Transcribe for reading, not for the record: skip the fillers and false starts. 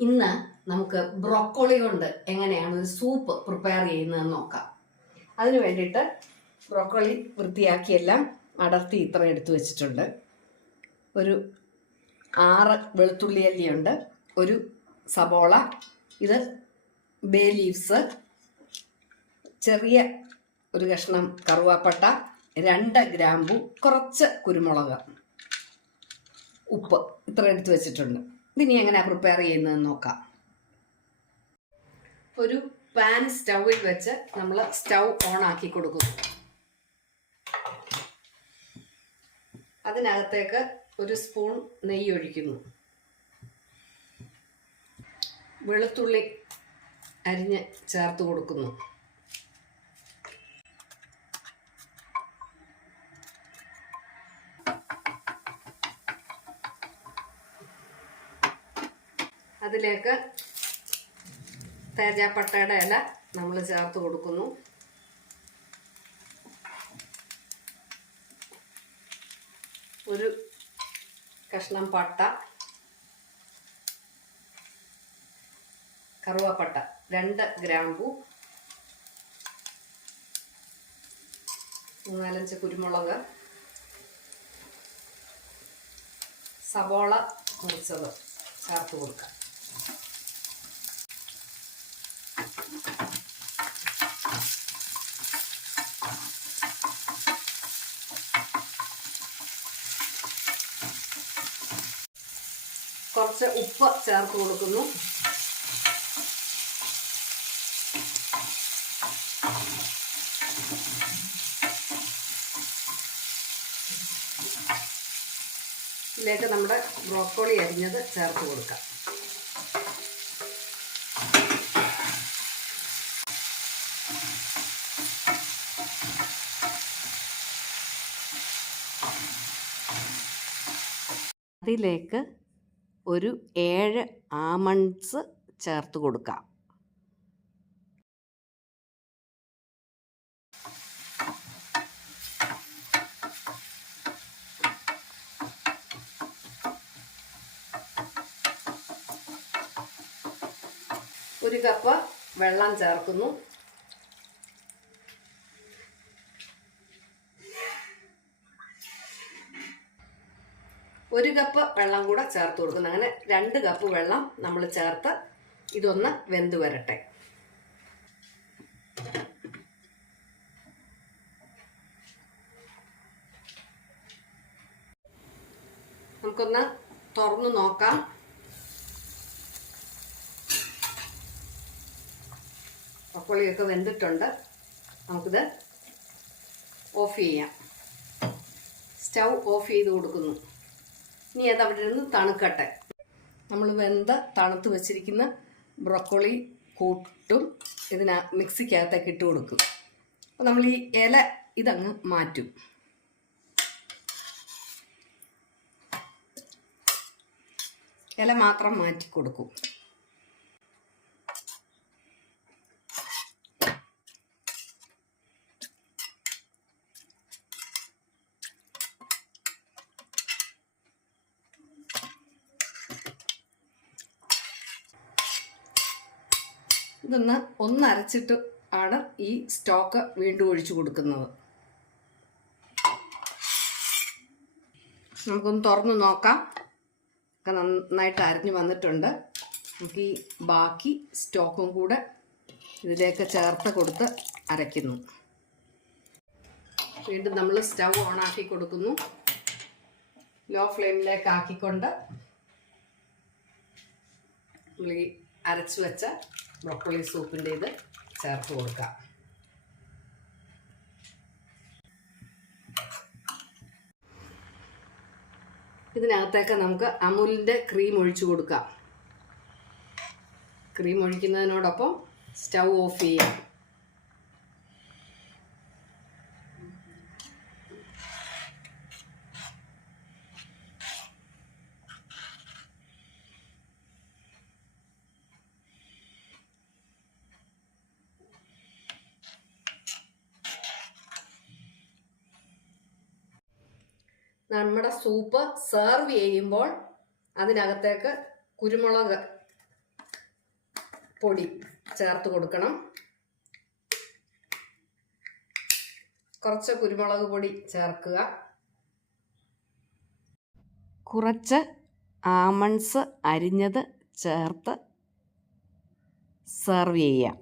ഇന്ന് നമുക്ക് ബ്രോക്കോളി കൊണ്ട് എങ്ങനെയാണ് ഒരു സൂപ്പ് പ്രിപ്പയർ ചെയ്യുന്നതെന്ന് നോക്കാം. അതിന് വേണ്ടിയിട്ട് ബ്രോക്കോളി വൃത്തിയാക്കിയെല്ലാം അടർത്തി ഇത്ര എടുത്തു വെച്ചിട്ടുണ്ട്. ഒരു 6 വെളുത്തുള്ളി അല്ലിയുണ്ട്, ഒരു സബോള, ഇത് ബേ ലീവ്സ്, ചെറിയ ഒരു കഷ്ണം കറുവാപ്പട്ട, 2 ഗ്രാമ്പു, കുറച്ച് കുരുമുളക്, ഉപ്പ്, ഇത്ര എടുത്തു വെച്ചിട്ടുണ്ട്. ഇതിനി എങ്ങനെയാണ് പ്രിപ്പയർ ചെയ്യുന്നതെന്ന് നോക്കാം. ഒരു പാൻ സ്റ്റൗവിൽ വെച്ച് നമ്മൾ സ്റ്റൗ ഓൺ ആക്കി കൊടുക്കുന്നു. അതിനകത്തേക്ക് ഒരു സ്പൂൺ നെയ്യ് ഒഴിക്കുന്നു. വെളുത്തുള്ളി അരിഞ്ഞ് ചേർത്ത് കൊടുക്കുന്നു. അതിലേക്ക് തേജാപ്പട്ടയുടെ ഇല നമ്മൾ ചേർത്ത് കൊടുക്കുന്നു. ഒരു കഷ്ണം പട്ട, കറുവാപ്പട്ട, 2 ഗ്രാമ്പു, 3-4 കുരുമുളക്, സബോള മുറിച്ചത് ചേർത്ത് കൊടുക്കാം. കുറച്ച് ഉപ്പ് ചേർത്ത് കൊടുക്കുന്നു. ഇതിലേക്ക് നമ്മുടെ ബ്രോക്കോളി അരിഞ്ഞത് ചേർത്ത് കൊടുക്കാം. അതിലേക്ക് ഒരു 7 ആമണ്ട്സ് ചേർത്ത് കൊടുക്കാം. ഒരു കപ്പ് വെള്ളം ചേർക്കുന്നു. ഒരു കപ്പ് വെള്ളം കൂടെ ചേർത്ത് കൊടുക്കുന്നു. അങ്ങനെ 2 കപ്പ് വെള്ളം നമ്മൾ ചേർത്ത് ഇതൊന്ന് വെന്ത് വരട്ടെ. നമുക്കൊന്ന് തുറന്നു നോക്കാം. ബ്രോക്കോളിയൊക്കെ വെന്തിട്ടുണ്ട്. നമുക്കിത് ഓഫ് ചെയ്യാം. സ്റ്റൗ ഓഫ് ചെയ്ത് കൊടുക്കുന്നു. ഇനി അത് അവിടെ നിന്ന് തണുക്കട്ടെ. നമ്മൾ തണുത്ത് വെച്ചിരിക്കുന്ന ബ്രോക്കോളി കൂട്ടും മിക്സിക്കകത്തേക്ക് ഇട്ട് കൊടുക്കും. അപ്പോൾ നമ്മൾ ഈ ഇല ഇതങ്ങ് മാറ്റും. ഇല മാത്രം മാറ്റി കൊടുക്കും. ഒന്ന് അരച്ചിട്ട് ആണ് ഈ സ്റ്റോക്ക് വീണ്ടും ഒഴിച്ചു കൊടുക്കുന്നത്. നമുക്കൊന്ന് തുറന്ന് നോക്കാം. ഒക്കെ നന്നായിട്ട് അരിഞ്ഞു വന്നിട്ടുണ്ട്. നമുക്ക് ഈ ബാക്കി സ്റ്റോക്കും കൂടെ ഇതിലേക്ക് ചേർത്ത് കൊടുത്ത് അരയ്ക്കുന്നു. വീണ്ടും നമ്മൾ സ്റ്റൗ ഓണാക്കി കൊടുക്കുന്നു. ലോ ഫ്ലെയിമിലേക്ക് ആക്കിക്കൊണ്ട് നമ്മൾ ഈ അരച്ചു വെച്ച ബ്രോക്കോളി സൂപ്പിൻ്റെ ഇത് ചേർത്ത് കൊടുക്കാം. ഇതിനകത്തേക്ക് നമുക്ക് അമുലിൻ്റെ ക്രീം ഒഴിച്ചു കൊടുക്കാം. ക്രീം ഒഴിക്കുന്നതിനോടൊപ്പം സ്റ്റൗ ഓഫ് ചെയ്യാം. നമ്മുടെ സൂപ്പ് സെർവ് ചെയ്യുമ്പോൾ അതിനകത്തേക്ക് കുരുമുളക് പൊടി ചേർത്ത് കൊടുക്കണം. കുറച്ച് കുരുമുളക് പൊടി ചേർക്കുക. കുറച്ച് ആമണ്ട്സ് അരിഞ്ഞത് ചേർത്ത് സെർവ് ചെയ്യാം.